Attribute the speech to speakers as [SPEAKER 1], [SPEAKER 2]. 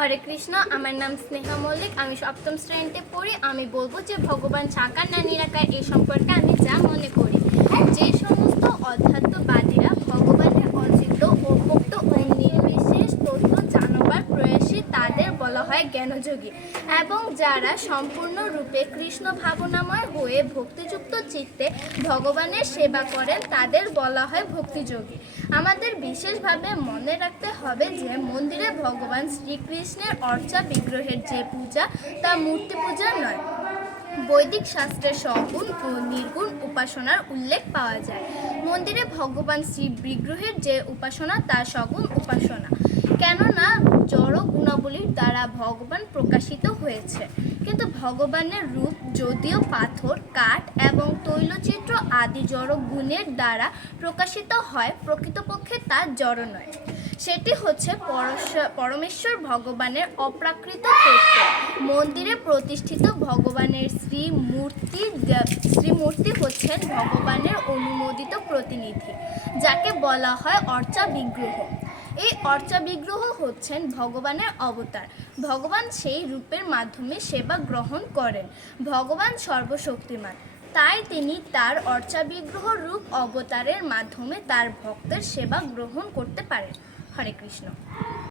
[SPEAKER 1] হরে কৃষ্ণ, আমার নাম স্নেহা মল্লিক, আমি সপ্তম শ্রেণীতে পড়ি। আমি বলব যে ভগবান সাকার না নিরাকার এই সম্পর্কে আমি যা মনে করি। যে সমস্ত অধ্যাত্মবাদীরা ভগবানের অচিত্র অভুক্ত ও নির্বিশেষ তথ্য জানবার প্রয়াসী তাদের বলা হয় জ্ঞানযোগী। এবং যারা সম্পূর্ণরূপে কৃষ্ণ ভাবনাময় হয়ে ভক্তিযুক্ত চিত্তে ভগবানের সেবা করেন, তাদের বলা হয় ভক্তিযোগী। আমাদের বিশেষভাবে মনে রাখতে হবে যে, মন্দিরে ভগবান শ্রীকৃষ্ণের অর্চা বিগ্রহের যে পূজা, তা মূর্তি পূজা নয়। বৈদিক শাস্ত্রে সগুণ ও নির্গুণ উপাসনার উল্লেখ পাওয়া যায়। মন্দিরে ভগবান শ্রী বিগ্রহের যে উপাসনা, তা সগুণ উপাসনা। কেননা, জড় গুণাবলীর দ্বারা ভগবান প্রকাশিত হয়েছে। কিন্তু ভগবানের রূপ, যদিও পাথর আদি জড় গুণের দ্বারা প্রকাশিত হয়, প্রকৃতপক্ষে তা জড় নয়। সেটি হচ্ছে পরমেশ্বর ভগবানের অপ্রাকৃত তত্ত্ব। মন্দিরে প্রতিষ্ঠিত ভগবানের শ্রী মূর্তি শ্রীমূর্তি হচ্ছেন ভগবানের অনুমোদিত প্রতিনিধি, যাকে বলা হয় অর্চা বিগ্রহ। এই অর্চা বিগ্রহ হচ্ছেন ভগবানের অবতার। ভগবান সেই রূপের মাধ্যমে সেবা গ্রহণ করেন। ভগবান সর্বশক্তিমান। তাই তিনি তার অর্চাবিগ্রহ রূপ অবতারের মাধ্যমে তার ভক্তের সেবা গ্রহণ করতে পারেন। হরে কৃষ্ণ।